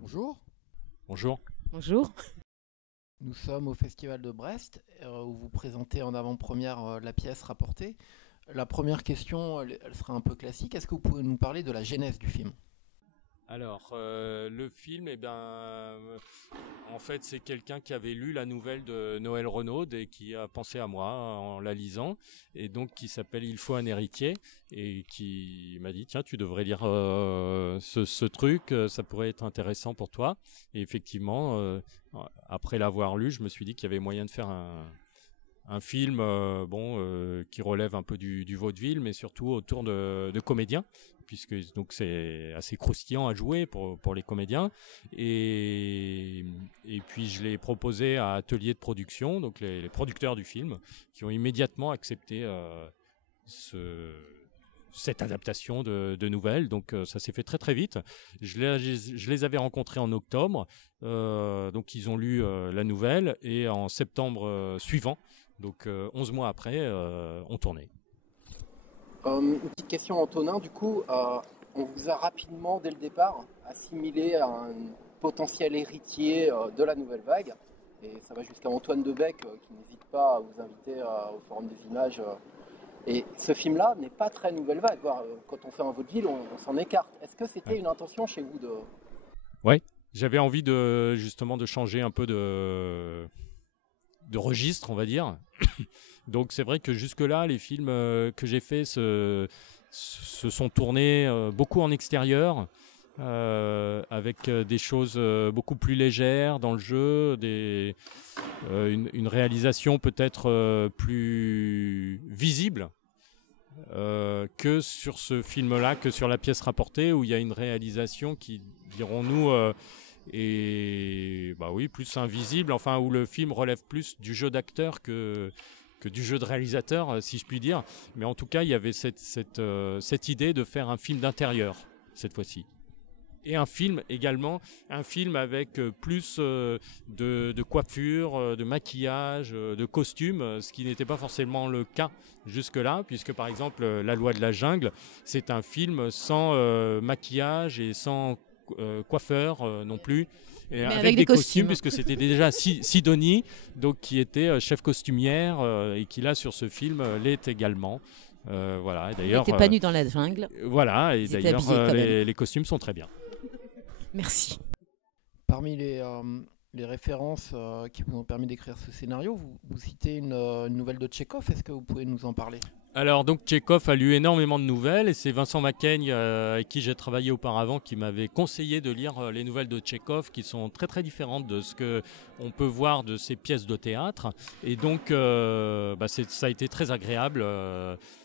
Bonjour, Bonjour. Bonjour. nous sommes au Festival de Brest où vous présentez en avant-première la pièce rapportée. La première question, elle sera un peu classique. Est-ce que vous pouvez nous parler de la genèse du film? Alors, le film, en fait, c'est quelqu'un qui avait lu la nouvelle de Noël Renaud et qui a pensé à moi en la lisant, et donc qui s'appelle Il faut un héritier, et qui m'a dit, tiens, tu devrais lire ce truc, ça pourrait être intéressant pour toi. Et effectivement, après l'avoir lu, je me suis dit qu'il y avait moyen de faire un film qui relève un peu du vaudeville, mais surtout autour de comédiens, puisque donc c'est assez croustillant à jouer pour les comédiens. Et puis je l'ai proposé à Atelier de production, donc les producteurs du film, qui ont immédiatement accepté ce cette adaptation de nouvelles. Donc ça s'est fait très très vite. Je les avais rencontrés en octobre, donc ils ont lu la nouvelle, et en septembre suivant, donc 11 mois après, on tournait. Une petite question Antonin, du coup, on vous a rapidement dès le départ assimilé à un potentiel héritier de la nouvelle vague. Et ça va jusqu'à Antoine Debec qui n'hésite pas à vous inviter au Forum des Images. Et ce film-là n'est pas très nouvelle vague, voire, quand on fait un vaudeville, on s'en écarte. Est-ce que c'était Ouais. une intention chez vous de... Ouais. J'avais envie de justement de changer un peu de registre, on va dire. Donc c'est vrai que jusque-là, les films que j'ai faits se sont tournés beaucoup en extérieur, avec des choses beaucoup plus légères dans le jeu, une réalisation peut-être plus visible que sur ce film-là, que sur la pièce rapportée, où il y a une réalisation qui, dirons-nous, est bah oui, plus invisible, enfin où le film relève plus du jeu d'acteur que du jeu de réalisateur, si je puis dire. Mais en tout cas, il y avait cette idée de faire un film d'intérieur, cette fois-ci. Et un film également, un film avec plus de coiffure, de maquillage, de costumes, ce qui n'était pas forcément le cas jusque-là, puisque par exemple La Loi de la Jungle, c'est un film sans maquillage et sans coiffeur non plus, et Mais avec avec des des costumes, costumes. puisque c'était déjà Sidonie, donc qui était chef costumière, et qui là sur ce film l'est également. Voilà, et Ils d'ailleurs, n'étaient pas nus dans la jungle. voilà, et Ils étaient d'ailleurs habillés quand même. les costumes sont très bien. Merci. Parmi les références qui vous ont permis d'écrire ce scénario, vous citez une nouvelle de Tchekhov. Est-ce que vous pouvez nous en parler? Alors donc Tchekhov a lu énormément de nouvelles, et c'est Vincent Macaigne, avec qui j'ai travaillé auparavant, qui m'avait conseillé de lire les nouvelles de Tchekhov, qui sont très très différentes de ce que on peut voir de ses pièces de théâtre. Et donc ça a été très agréable,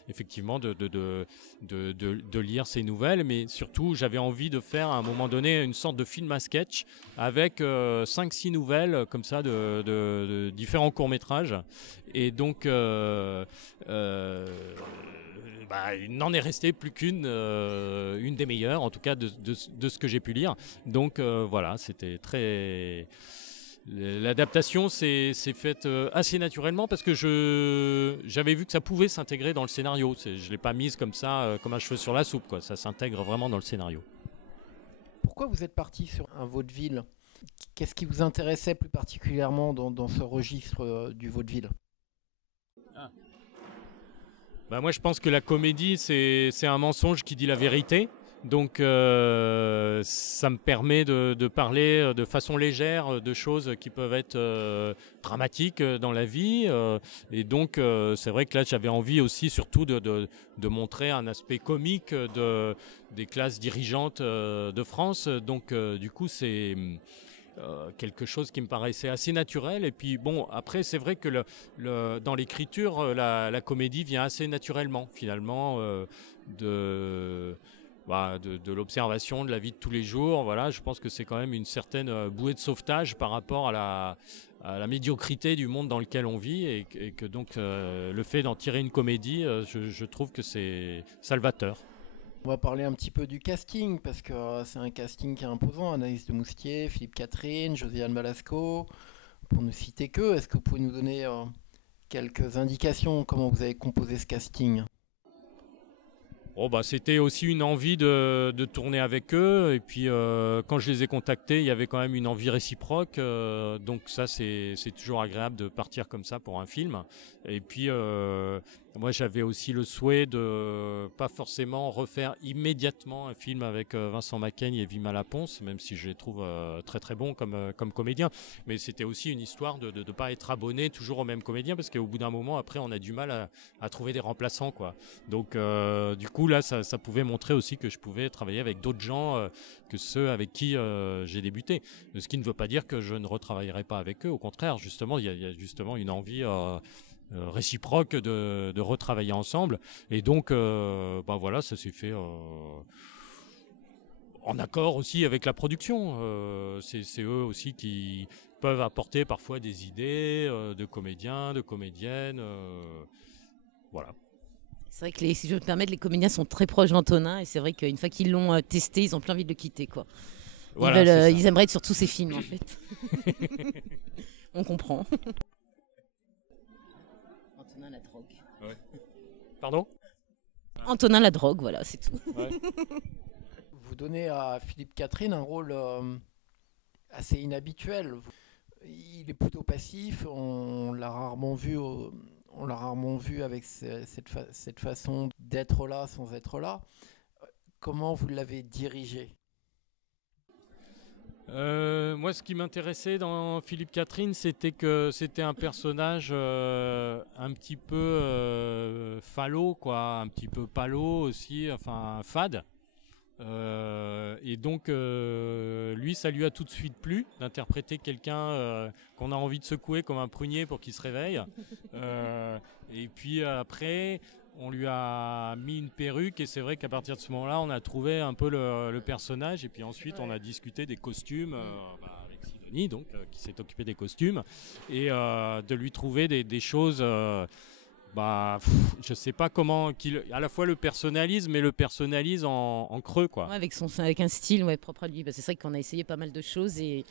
effectivement, de lire ces nouvelles. Mais surtout, j'avais envie de faire à un moment donné une sorte de film à sketch avec 5-6 nouvelles comme ça de différents courts-métrages. Et donc il n'en est resté plus qu'une, une des meilleures, en tout cas de ce que j'ai pu lire. Donc voilà, c'était très... L'adaptation s'est faite assez naturellement, parce que j'avais vu que ça pouvait s'intégrer dans le scénario. Je ne l'ai pas mise comme ça, comme un cheveu sur la soupe, quoi. Ça s'intègre vraiment dans le scénario. Pourquoi vous êtes parti sur un vaudeville? Qu'est-ce qui vous intéressait plus particulièrement dans ce registre du vaudeville? Bah moi, je pense que la comédie, c'est un mensonge qui dit la vérité. Donc, ça me permet de parler de façon légère de choses qui peuvent être dramatiques dans la vie. Et donc, c'est vrai que là, j'avais envie aussi, surtout, de montrer un aspect comique des classes dirigeantes de France. Donc, du coup, c'est quelque chose qui me paraissait assez naturel. Et puis bon, après c'est vrai que dans l'écriture, la comédie vient assez naturellement finalement, de l'observation de la vie de tous les jours. Voilà, je pense que c'est quand même une certaine bouée de sauvetage par rapport à la médiocrité du monde dans lequel on vit, et que donc le fait d'en tirer une comédie, je trouve que c'est salvateur. On va parler un petit peu du casting, parce que c'est un casting qui est imposant. Anaïs de Moustier, Philippe Catherine, Josiane Balasco, pour ne citer que. Est-ce que vous pouvez nous donner quelques indications comment vous avez composé ce casting? Oh bah, c'était aussi une envie de tourner avec eux. Et puis quand je les ai contactés, il y avait quand même une envie réciproque. Donc ça, c'est toujours agréable de partir comme ça pour un film. Et puis moi, j'avais aussi le souhait de pas forcément refaire immédiatement un film avec Vincent Macaigne et Vima Laponce, même si je les trouve très très bons comme comédiens. Mais c'était aussi une histoire de ne pas être abonné toujours au même comédien, parce qu'au bout d'un moment, après, on a du mal à trouver des remplaçants, quoi. Donc du coup, là, ça pouvait montrer aussi que je pouvais travailler avec d'autres gens que ceux avec qui j'ai débuté. Ce qui ne veut pas dire que je ne retravaillerai pas avec eux. Au contraire, justement, il y a justement une envie réciproque de retravailler ensemble. Et donc, bah voilà, ça s'est fait en accord aussi avec la production. C'est eux aussi qui peuvent apporter parfois des idées de comédiens, de comédiennes. Voilà. C'est vrai que, si je peux me permettre, les comédiens sont très proches d'Antonin. Et c'est vrai qu'une fois qu'ils l'ont testé, ils n'ont plus envie de le quitter, quoi. Voilà, Ils aimeraient être sur tous ces films, en fait. On comprend. Antonin la drogue. Ouais. Pardon ? Antonin la drogue, voilà, c'est tout. Ouais. Vous donnez à Philippe Catherine un rôle assez inhabituel. Il est plutôt passif, on l'a rarement vu avec cette façon d'être là sans être là. Comment vous l'avez dirigé ? Moi, ce qui m'intéressait dans Philippe Catherine, c'était que c'était un personnage un petit peu falot, quoi, un petit peu palo aussi, enfin fade. Et donc, lui, ça lui a tout de suite plu d'interpréter quelqu'un qu'on a envie de secouer comme un prunier pour qu'il se réveille. Et puis après, on lui a mis une perruque, et c'est vrai qu'à partir de ce moment-là, on a trouvé un peu le personnage. Et puis ensuite, on a discuté des costumes avec Sidonie, donc, qui s'est occupée des costumes, et de lui trouver des choses... je sais pas comment à la fois le personnalise, mais le personnalise en creux, quoi. Ouais, avec un style propre à lui. C'est vrai qu'on a essayé pas mal de choses et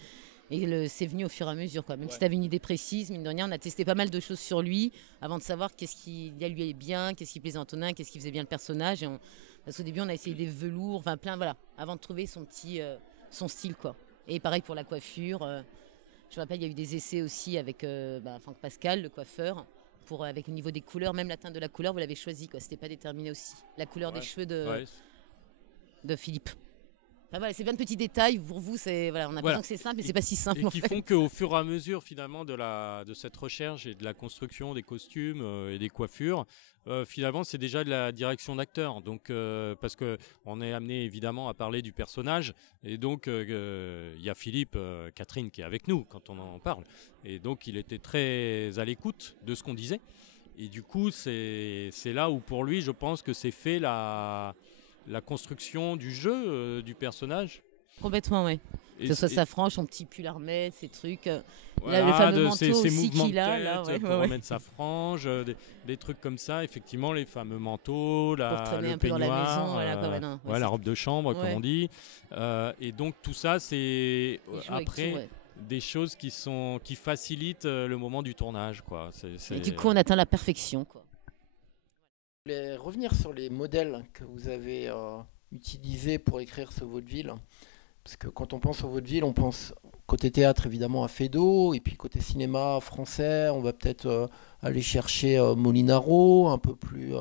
c'est venu au fur et à mesure, quoi. Même si tu avais une idée précise, mine de rien, on a testé pas mal de choses sur lui avant de savoir qu'est-ce qui lui allait bien, qu'est-ce qui plaisait à Antonin, qu'est-ce qui faisait bien le personnage. Parce qu'au début, on a essayé des velours, enfin plein, voilà, avant de trouver son style, quoi. Et pareil pour la coiffure. Je me rappelle, il y a eu des essais aussi avec Franck Pascal, le coiffeur. Avec le niveau des couleurs, même la teinte de la couleur, vous l'avez choisi, quoi. C'était pas déterminé aussi. La couleur des cheveux de Philippe. Enfin, voilà, c'est plein de petits détails. Pour vous, on a l'impression que c'est simple, mais c'est pas si simple. Et qui font qu'au fur et à mesure, finalement, de cette recherche et de la construction des costumes et des coiffures, finalement, c'est déjà de la direction d'acteur. Donc, parce que on est amené évidemment à parler du personnage, et donc il y a Philippe, Catherine qui est avec nous quand on en parle, et donc il était très à l'écoute de ce qu'on disait. Et du coup, c'est là où pour lui, je pense que c'est fait la construction du jeu du personnage. Complètement, oui. Que ce soit sa frange, son petit pull armé, ces trucs. Voilà, le fameux manteau ces aussi mouvements qu'il a. de Là, tête pour remettre sa frange, des trucs comme ça. Effectivement, les fameux manteaux, pour traîner le un peu dans la peignoir, maison. la robe de chambre, comme on dit. Et donc tout ça, c'est après des choses qui facilitent le moment du tournage, quoi. Et du coup, on atteint la perfection, quoi. Je voulais revenir sur les modèles que vous avez utilisés pour écrire ce vaudeville. Parce que quand on pense au vaudeville, on pense côté théâtre évidemment à Feydeau, et puis côté cinéma français, on va peut-être aller chercher Molinaro, un peu plus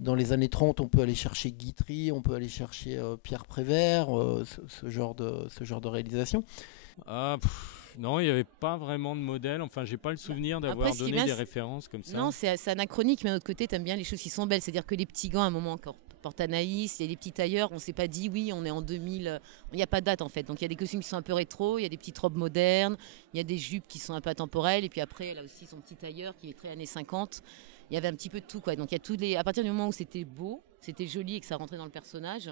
dans les années 30, on peut aller chercher Guitry, on peut aller chercher Pierre Prévert, ce genre de réalisation. Non, il n'y avait pas vraiment de modèle. Enfin, j'ai pas le souvenir d'avoir donné des références comme ça. Non, c'est anachronique, mais d'un autre côté, tu aimes bien les choses qui sont belles. C'est-à-dire que les petits gants, à un moment encore, portent Anaïs, il y a des petits tailleurs, on ne s'est pas dit, oui, on est en 2000. Il n'y a pas de date, en fait. Donc, il y a des costumes qui sont un peu rétro, il y a des petites robes modernes, il y a des jupes qui sont un peu intemporelles. Et puis après, elle a aussi son petit tailleur qui est très années 50. Il y avait un petit peu de tout, quoi. Donc, il y a tous à partir du moment où c'était beau, c'était joli et que ça rentrait dans le personnage,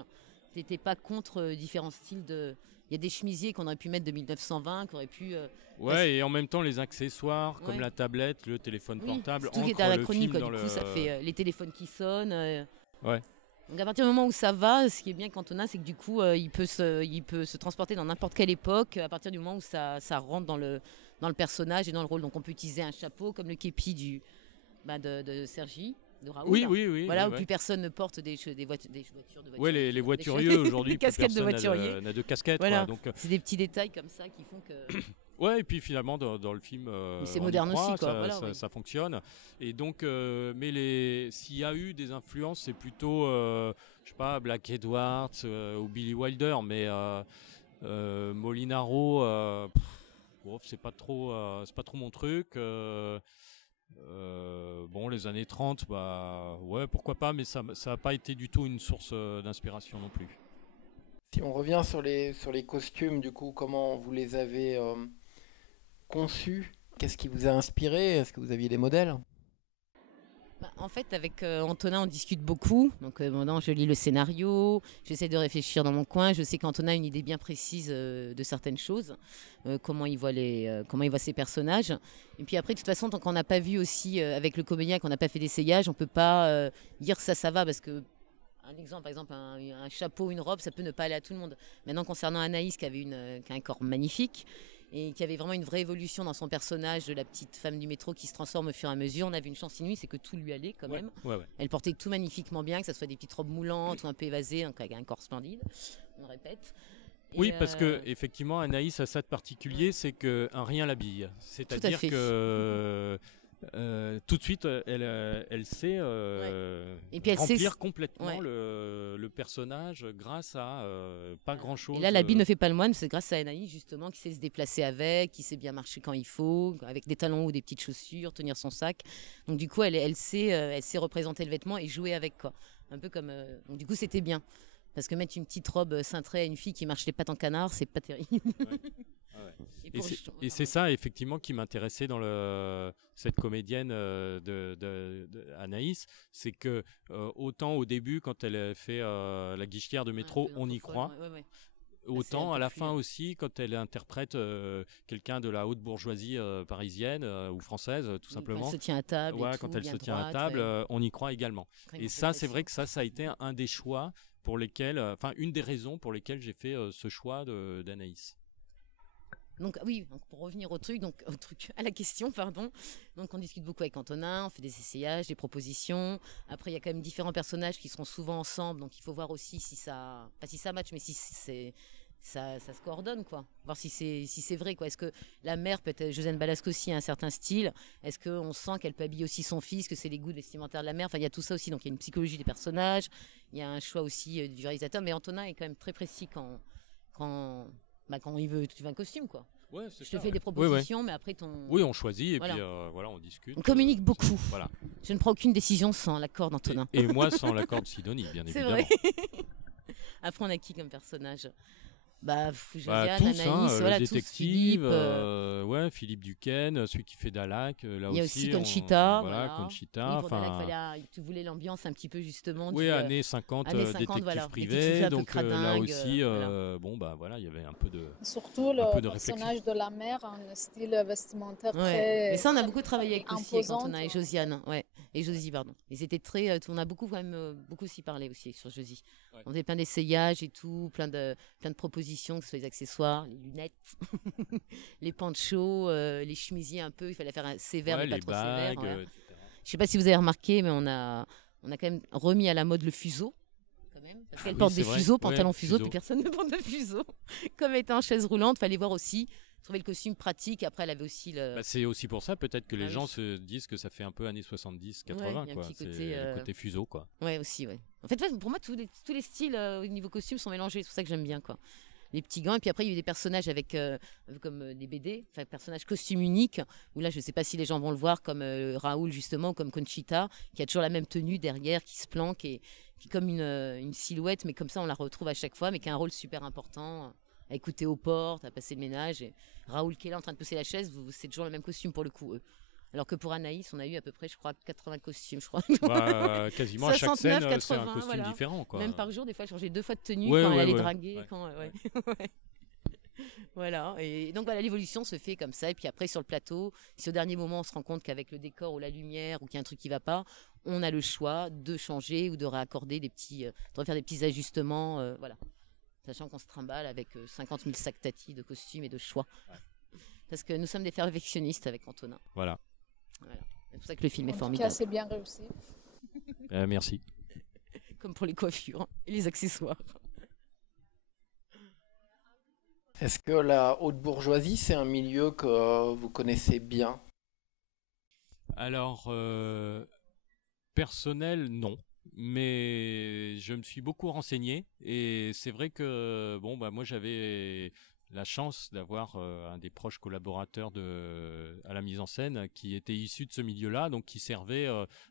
tu n'étais pas contre différents styles de... Il y a des chemisiers qu'on aurait pu mettre de 1920, qu'on aurait pu... et en même temps, les accessoires, comme la tablette, le téléphone portable, tout qui est anachronique, du coup, ça fait les téléphones qui sonnent. Donc à partir du moment où ça va, ce qui est bien avec Antonin, c'est que du coup, il peut se transporter dans n'importe quelle époque, à partir du moment où ça rentre dans le personnage et dans le rôle. Donc on peut utiliser un chapeau, comme le képi de Sergi. Raoul. Oui. Voilà, où ouais. plus personne ne porte des voitures de voituriers. Ouais, les voituriers aujourd'hui, des plus casquettes de personne voituriers. n'a de casquette. Voilà. Quoi, donc, c'est des petits détails comme ça qui font que. ouais, et puis finalement, dans le film, c'est on y moderne croit, aussi, quoi. Voilà, ça fonctionne. Et donc, mais s'il y a eu des influences, c'est plutôt, je sais pas, Black Edwards ou Billy Wilder, mais Molinaro, c'est pas trop mon truc. Bon, les années 30, bah ouais, pourquoi pas, mais ça n'a pas été du tout une source d'inspiration non plus. Si on revient sur les costumes, du coup, comment vous les avez conçus? Qu'est-ce qui vous a inspiré? Est-ce que vous aviez des modèles? En fait, avec Antonin, on discute beaucoup. Donc, maintenant, je lis le scénario, j'essaie de réfléchir dans mon coin. Je sais qu'Antonin a une idée bien précise de certaines choses, comment il voit ses personnages. Et puis après, de toute façon, tant qu'on n'a pas vu aussi avec le comédien, qu'on n'a pas fait d'essayage, on peut pas dire que ça va, parce que un exemple, par exemple, un chapeau, une robe, ça peut ne pas aller à tout le monde. Maintenant, concernant Anaïs, qui a un corps magnifique, et qui avait vraiment une vraie évolution dans son personnage de la petite femme du métro qui se transforme au fur et à mesure. On avait une chance inouïe, c'est que tout lui allait quand même. Ouais. Elle portait tout magnifiquement bien, que ce soit des petites robes moulantes ou un peu évasées, donc avec un corps splendide, on répète. Oui, parce que effectivement, Anaïs a ça de particulier, c'est qu'un rien l'habille. C'est-à-dire que tout de suite, elle sait et puis remplir complètement le personnage grâce à pas grand-chose. Et là, l'habit ne fait pas le moine, c'est grâce à Anaïs justement qui sait se déplacer avec, qui sait bien marcher quand il faut, avec des talons hauts, des petites chaussures, tenir son sac. Donc du coup, elle sait représenter le vêtement et jouer avec, quoi. Un peu comme. Donc du coup, c'était bien. Parce que mettre une petite robe cintrée à une fille qui marche les pattes en canard, c'est pas terrible. Ouais. Et c'est ça, effectivement, qui m'intéressait dans cette comédienne Anaïs, c'est que autant au début, quand elle fait la guichetière de métro, on y croit. Autant à la fin aussi, quand elle interprète quelqu'un de la haute bourgeoisie parisienne ou française, tout simplement. Quand elle se tient à table. Quand elle se tient à table, on y croit également. Et ça, c'est vrai que ça a été un des choix pour lesquels, une des raisons pour lesquelles j'ai fait ce choix d'Anaïs. Donc oui, pour revenir à la question, pardon. Donc on discute beaucoup avec Antonin, on fait des essayages, des propositions. Après il y a quand même différents personnages qui seront souvent ensemble, donc il faut voir aussi si ça match, mais si ça se coordonne, quoi. Voir si c'est vrai, quoi. Est-ce que la mère peut être Josiane Balasco aussi a un certain style? Est-ce qu'on sent qu'elle peut habiller aussi son fils, que c'est les goûts vestimentaires de la mère? Enfin il y a tout ça aussi, donc il y a une psychologie des personnages, il y a un choix aussi du réalisateur, mais Antonin est quand même très précis quand il veut un costume, quoi. Ouais, je te fais des propositions, mais après Oui, on choisit et puis on discute. On communique beaucoup. Voilà. Je ne prends aucune décision sans l'accord d'Antonin. Et moi sans l'accord de Sidonie, bien évidemment. C'est vrai. Après, on a qui comme personnage? Josiane, tous, Anaïs, le détective, Philippe, Philippe Duquesne, celui qui fait Dalak. Là il y a aussi Conchita. Conchita. Oui, tu voulais l'ambiance un petit peu justement. Oui, années 50, détective privé. Donc là aussi, il y avait un peu de. Surtout le personnage de la mère, un style vestimentaire très. Mais ça, on a beaucoup travaillé avec Antonin et Josiane. Et Josie, pardon. Ils étaient on a beaucoup aussi parlé aussi sur Josie. On faisait plein d'essayages et tout, plein de propositions, que ce soit les accessoires, les lunettes, les panchos, les chemisiers un peu. Il fallait faire un sévère mais pas trop sévère. Etc. Je sais pas si vous avez remarqué, mais on a quand même remis à la mode le fuseau. Parce qu'elle porte des fuseaux, pantalons fuseaux, puis personne ne porte de fuseau. Comme étant en chaise roulante, fallait voir aussi, trouver le costume pratique. Après, elle avait aussi c'est aussi pour ça, peut-être que les gens se disent que ça fait un peu années 70-80, quoi. C'est le côté fuseau, quoi. Ouais, aussi, ouais. En fait, pour moi, tous les styles au niveau costume sont mélangés. C'est pour ça que j'aime bien, quoi. Les petits gants, et puis après il y a eu des personnages avec comme des BD, personnages costumes uniques, où là je ne sais pas si les gens vont le voir, comme Raoul justement, ou comme Conchita, qui a toujours la même tenue derrière, qui se planque, et qui est comme une silhouette, mais comme ça on la retrouve à chaque fois, mais qui a un rôle super important, à écouter aux portes, à passer le ménage, et Raoul qui est là en train de pousser la chaise, c'est toujours le même costume pour le coup, eux. Alors que pour Anaïs, on a eu à peu près, je crois, 80 costumes, je crois. Quasiment à chaque scène, 80, c'est un costume différent, quoi. Même par jour, des fois, elle changeait 2 fois de tenue quand elle allait draguer. Voilà. Et donc, l'évolution se fait comme ça. Et puis après, sur le plateau, si au dernier moment, on se rend compte qu'avec le décor ou la lumière ou qu'il y a un truc qui ne va pas, on a le choix de changer ou de réaccorder de refaire des petits ajustements. Voilà. Sachant qu'on se trimballe avec 50 000 sacs tati de costumes et de choix. Ouais. Parce que nous sommes des perfectionnistes avec Antonin. Voilà. C'est pour ça que le film est formidable. En tout cas, c'est bien réussi. Merci. Comme pour les coiffures et les accessoires. Est-ce que la haute bourgeoisie, c'est un milieu que vous connaissez bien? Alors, personnel, non. Mais je me suis beaucoup renseigné et c'est vrai que bon bah moi j'avais la chance d'avoir un des proches collaborateurs à la mise en scène qui était issu de ce milieu-là, donc qui servait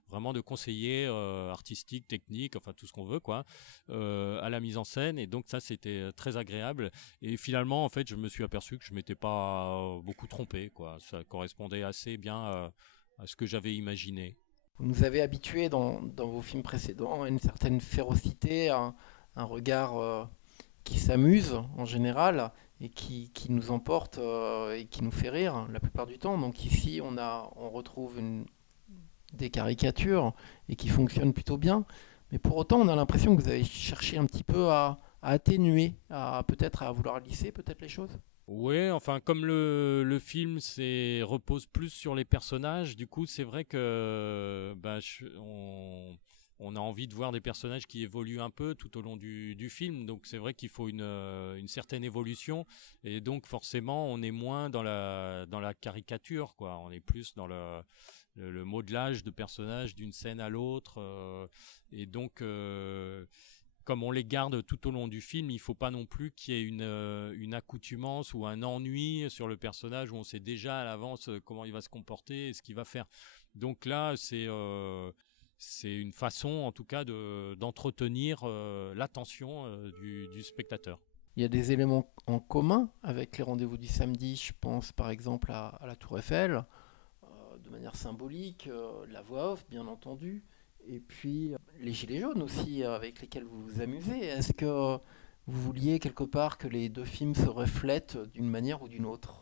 vraiment de conseiller artistique, technique, enfin tout ce qu'on veut quoi, à la mise en scène, et donc ça c'était très agréable. Et finalement en fait je me suis aperçu que je m'étais pas beaucoup trompé quoi, ça correspondait assez bien à ce que j'avais imaginé. Vous nous avez habitués dans vos films précédents à une certaine férocité, un regard qui s'amuse en général et qui nous emporte et qui nous fait rire la plupart du temps. Donc ici, on retrouve des caricatures et qui fonctionnent plutôt bien. Mais pour autant, on a l'impression que vous avez cherché un petit peu à atténuer, peut-être à vouloir lisser peut-être les choses. Ouais, enfin comme le film repose plus sur les personnages, du coup c'est vrai que on a envie de voir des personnages qui évoluent un peu tout au long du film, donc c'est vrai qu'il faut une certaine évolution, et donc forcément on est moins dans la caricature quoi, on est plus dans le modelage de personnages d'une scène à l'autre, et donc comme on les garde tout au long du film, il faut pas non plus qu'il y ait une accoutumance ou un ennui sur le personnage où on sait déjà à l'avance comment il va se comporter et ce qu'il va faire. Donc là, c'est une façon, en tout cas, d'entretenir l'attention du spectateur. Il y a des éléments en commun avec les rendez-vous du samedi. Je pense par exemple à la Tour Eiffel, de manière symbolique, la voix off, bien entendu. Et puis les gilets jaunes aussi, avec lesquels vous vous amusez. Est-ce que vous vouliez quelque part que les deux films se reflètent d'une manière ou d'une autre?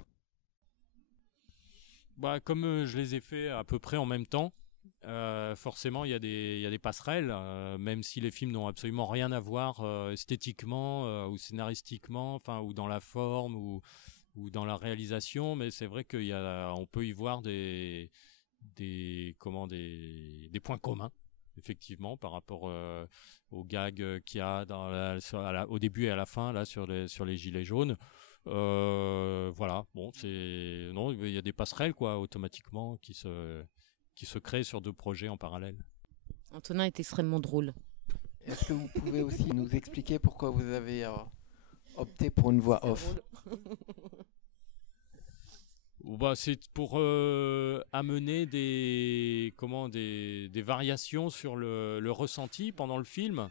Bah, comme je les ai faits à peu près en même temps, forcément il y a des passerelles, même si les films n'ont absolument rien à voir esthétiquement ou scénaristiquement, enfin ou dans la forme ou dans la réalisation, mais c'est vrai on peut y voir des points communs effectivement par rapport aux gags qu'il y a au début et à la fin là sur les gilets jaunes. Voilà, bon, non, il y a des passerelles quoi automatiquement qui se créent sur deux projets en parallèle. Antonin est extrêmement drôle. Est-ce que vous pouvez aussi nous expliquer pourquoi vous avez opté pour une voix off? Bah, c'est pour amener des variations sur le ressenti pendant le film.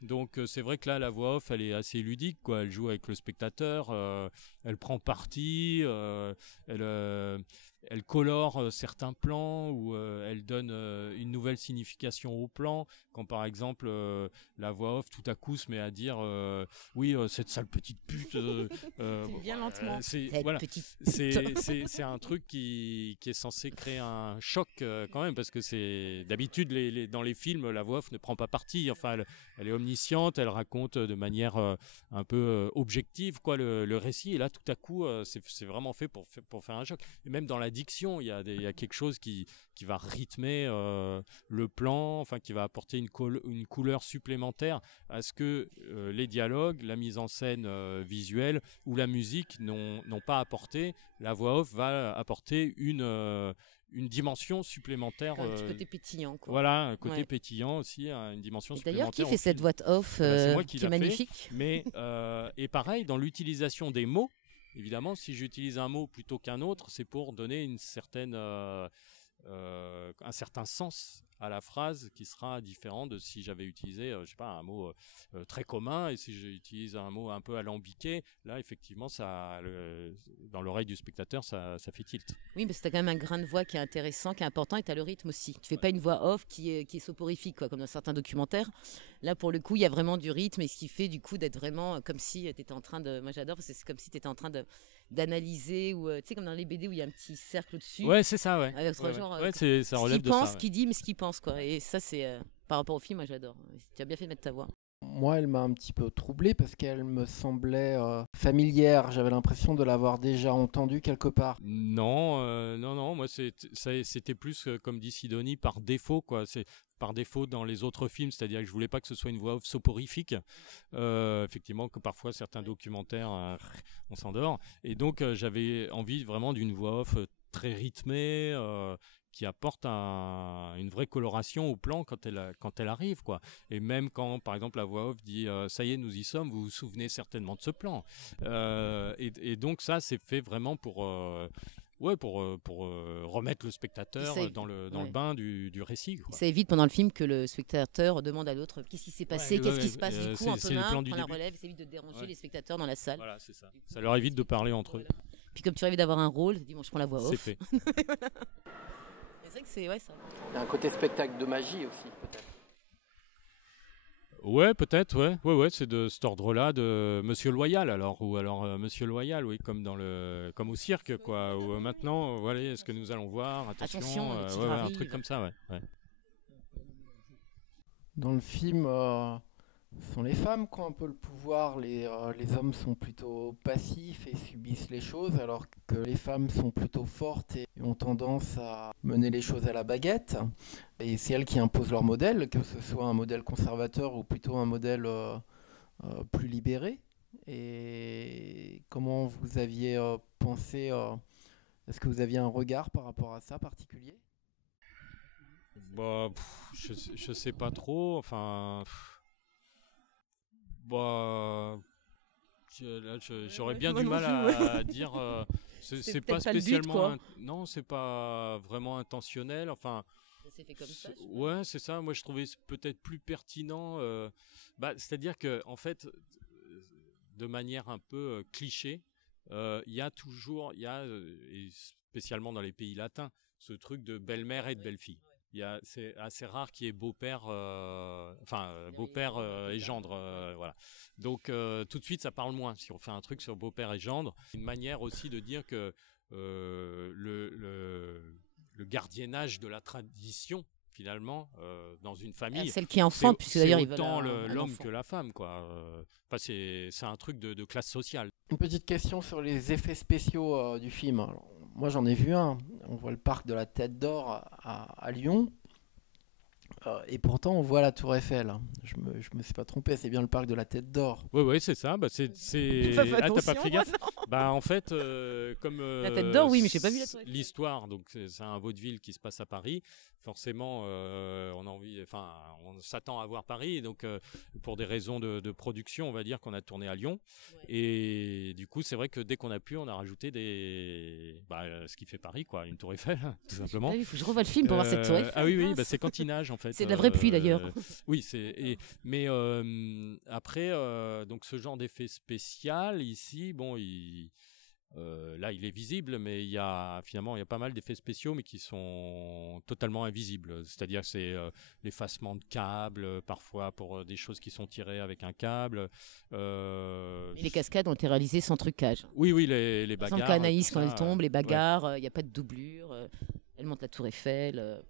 Donc c'est vrai que là la voix off elle est assez ludique quoi, elle joue avec le spectateur, elle prend parti, elle colore certains plans ou elle donne une nouvelle signification au plan, quand par exemple la voix off tout à coup se met à dire oui cette sale petite pute bien lentement, c'est un truc qui est censé créer un choc quand même, parce que c'est d'habitude dans les films la voix off ne prend pas parti, enfin elle est omnisciente, elle raconte de manière un peu objective quoi le récit, et là tout à coup c'est vraiment fait pour faire un choc. Et même dans la diction il y a quelque chose qui va rythmer le plan, enfin qui va apporter une couleur supplémentaire à ce que les dialogues, la mise en scène visuelle ou la musique n'ont pas apporté. La voix off va apporter une dimension supplémentaire. Un petit côté pétillant, quoi. Voilà, un côté pétillant aussi, une dimension supplémentaire. D'ailleurs, qui fait cette voix off qui est magnifique. Mais, et pareil, dans l'utilisation des mots, évidemment, si j'utilise un mot plutôt qu'un autre, c'est pour donner un certain sens à la phrase qui sera différent de si j'avais utilisé je sais pas, un mot très commun, et si j'utilise un mot un peu alambiqué, là effectivement dans l'oreille du spectateur ça fait tilt. Oui, mais c'est quand même un grain de voix qui est intéressant, qui est important, et tu as le rythme aussi. Tu fais pas une voix off qui est soporifique quoi, comme dans certains documentaires. Là pour le coup il y a vraiment du rythme, et ce qui fait du coup d'être vraiment comme si tu étais en train de, moi j'adore parce que c'est comme si tu étais en train d'analyser, ou tu sais comme dans les BD où il y a un petit cercle au-dessus. Ouais, c'est ça, ouais. Avec ouais, genre ça relève ce qu'il pense, ça, ce qu'il dit, mais ce qu'il pense quoi. Et ça c'est par rapport au film, moi j'adore. Tu as bien fait de mettre ta voix. Moi, elle m'a un petit peu troublé parce qu'elle me semblait familière. J'avais l'impression de l'avoir déjà entendue quelque part. Non, non, moi c'était plus, comme dit Sidonie, par défaut, quoi. C'est par défaut dans les autres films, c'est-à-dire que je voulais pas que ce soit une voix off soporifique. Effectivement, que parfois certains documentaires, on s'endort. Et donc j'avais envie vraiment d'une voix off très rythmée, qui apporte une vraie coloration au plan quand elle arrive, quoi. Et même quand, par exemple, la voix off dit ça y est, nous y sommes, vous vous souvenez certainement de ce plan. Et donc ça, c'est fait vraiment pour remettre le spectateur dans le bain du récit, quoi. Ça évite pendant le film que le spectateur demande à l'autre qu'est-ce qui s'est passé, qu'est-ce qui se passe. Du coup, Antonin prend la relève, ça évite de déranger les spectateurs dans la salle. Voilà, c'est ça. Ça leur évite de parler entre eux. Puis comme tu rêves d'avoir un rôle, tu dis bon, je prends la voix off. C'est fait. C'est vrai que c'est ça. Il y a un côté spectacle de magie aussi, peut-être. Ouais, peut-être, ouais, c'est de cet ordre-là de Monsieur Loyal, ou alors Monsieur Loyal, oui, comme au cirque, quoi. Où maintenant, voilà, est-ce que nous allons voir, attention, un truc comme ça, ouais. Dans le film, ce sont les femmes qui ont un peu le pouvoir. Les hommes sont plutôt passifs et subissent les choses, alors que les femmes sont plutôt fortes et ont tendance à mener les choses à la baguette. Et c'est elles qui imposent leur modèle, que ce soit un modèle conservateur ou plutôt un modèle plus libéré. Et comment vous aviez pensé, est-ce que vous aviez un regard par rapport à ça particulier ? Bah, je sais pas trop, enfin... Bah, j'aurais bien du mal à dire. C'est pas spécialement. Non, c'est pas vraiment intentionnel. Enfin. C'est fait comme ça. Ouais, c'est ça. Moi, je trouvais peut-être plus pertinent. C'est-à-dire que, en fait, de manière un peu cliché, il y a toujours, et spécialement dans les pays latins, ce truc de belle-mère et de belle-fille. C'est assez rare qu'il y ait beau-père, beau-père et gendre, voilà. Donc tout de suite ça parle moins si on fait un truc sur beau-père et gendre. Une manière aussi de dire que le gardiennage de la tradition finalement dans une famille, celle qui est enfant, puisque d'ailleurs c'est autant l'homme que la femme, quoi. C'est un truc de classe sociale. Une petite question sur les effets spéciaux du film. Alors, moi j'en ai vu un, on voit le parc de la Tête d'Or à Lyon, et pourtant on voit la Tour Eiffel. Je me suis pas trompé, c'est bien le parc de la Tête d'Or. Oui, c'est ça. T'as pas fait gaffe. En fait, comme la Tête d'Or, oui, mais j'ai pas vu la Tour Eiffel. L'histoire, donc c'est un vaudeville qui se passe à Paris. Forcément, on s'attend à voir Paris, et donc pour des raisons de production, on va dire qu'on a tourné à Lyon. Ouais. Et du coup, c'est vrai que dès qu'on a pu, on a rajouté ce qui fait Paris, quoi, une Tour Eiffel, tout simplement. Il faut que je revoie le film pour voir cette Tour Eiffel. Ah oui, c'est quand il nage en fait. C'est de la vraie pluie d'ailleurs. Oui, mais après, donc ce genre d'effet spécial ici, bon, là, il est visible, mais il y a pas mal d'effets spéciaux, mais qui sont totalement invisibles. C'est-à-dire que c'est l'effacement de câbles, parfois pour des choses qui sont tirées avec un câble. Et les cascades ont été réalisées sans trucage. Oui, les bagarres. Sans qu'Anaïs, quand elle tombe, les bagarres, il n'y a pas de doublure. Elle monte la Tour Eiffel.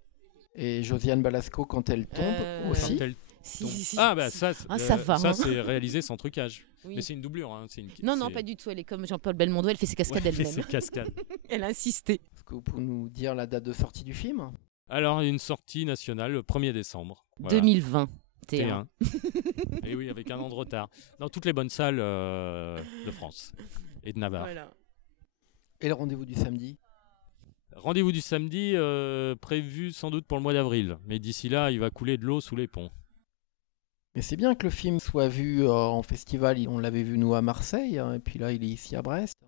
Et Josiane Balasco, quand elle tombe aussi. Si. Ça va. Ça, c'est réalisé sans trucage. Oui. Mais c'est une doublure. Hein. Non, pas du tout. Elle est comme Jean-Paul Belmondo, elle fait ses cascades elle-même. Elle fait ses cascades. Elle a insisté. Est-ce que vous pouvez nous dire la date de sortie du film ? Alors, une sortie nationale le 1er décembre. Voilà. 2020. T1. Et oui, avec un an de retard. Dans toutes les bonnes salles de France et de Navarre. Voilà. Et le rendez-vous du samedi ? Rendez-vous du samedi prévu sans doute pour le mois d'avril. Mais d'ici là, il va couler de l'eau sous les ponts. Mais c'est bien que le film soit vu en festival. On l'avait vu nous à Marseille, et puis là il est ici à Brest.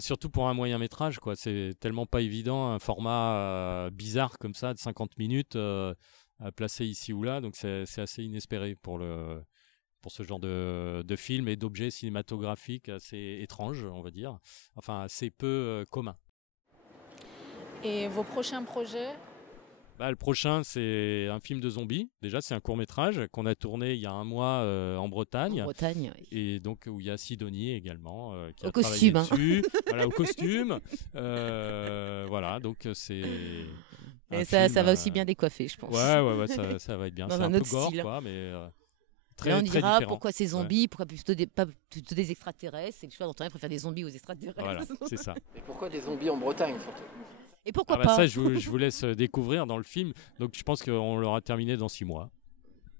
Surtout pour un moyen métrage, quoi. C'est tellement pas évident, un format bizarre comme ça de 50 minutes à placer ici ou là. Donc c'est assez inespéré pour ce genre de film et d'objets cinématographiques assez étranges, on va dire. Enfin assez peu communs. Et vos prochains projets ? Le prochain, c'est un film de zombies. Déjà, c'est un court-métrage qu'on a tourné il y a un mois en Bretagne. En Bretagne, oui. Et donc, où il y a Sidonie également qui au a costume, travaillé dessus. Voilà, au costume. Voilà, donc c'est... Et ça va aussi bien décoiffer, je pense. Ouais, ça va être bien. Dans c'est un peu autre gore, style. quoi, mais Là, on très dira différent. pourquoi ces zombies, pourquoi pas plutôt des extraterrestres. C'est le choix d'Antonin préfère des zombies aux extraterrestres. Voilà, c'est ça. Et pourquoi des zombies en Bretagne surtout? Et pourquoi Ah bah pas ça, je vous laisse découvrir dans le film. Donc je pense qu'on l'aura terminé dans 6 mois.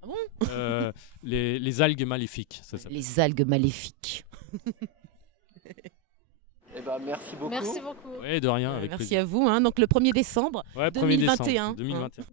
Ah bon Les algues maléfiques, ça s'appelle. Les algues maléfiques. Eh ben, merci beaucoup. Merci beaucoup. Ouais, de rien, avec Merci plaisir. à vous. Donc le 1er décembre Ouais, 1er 2021. décembre 2021.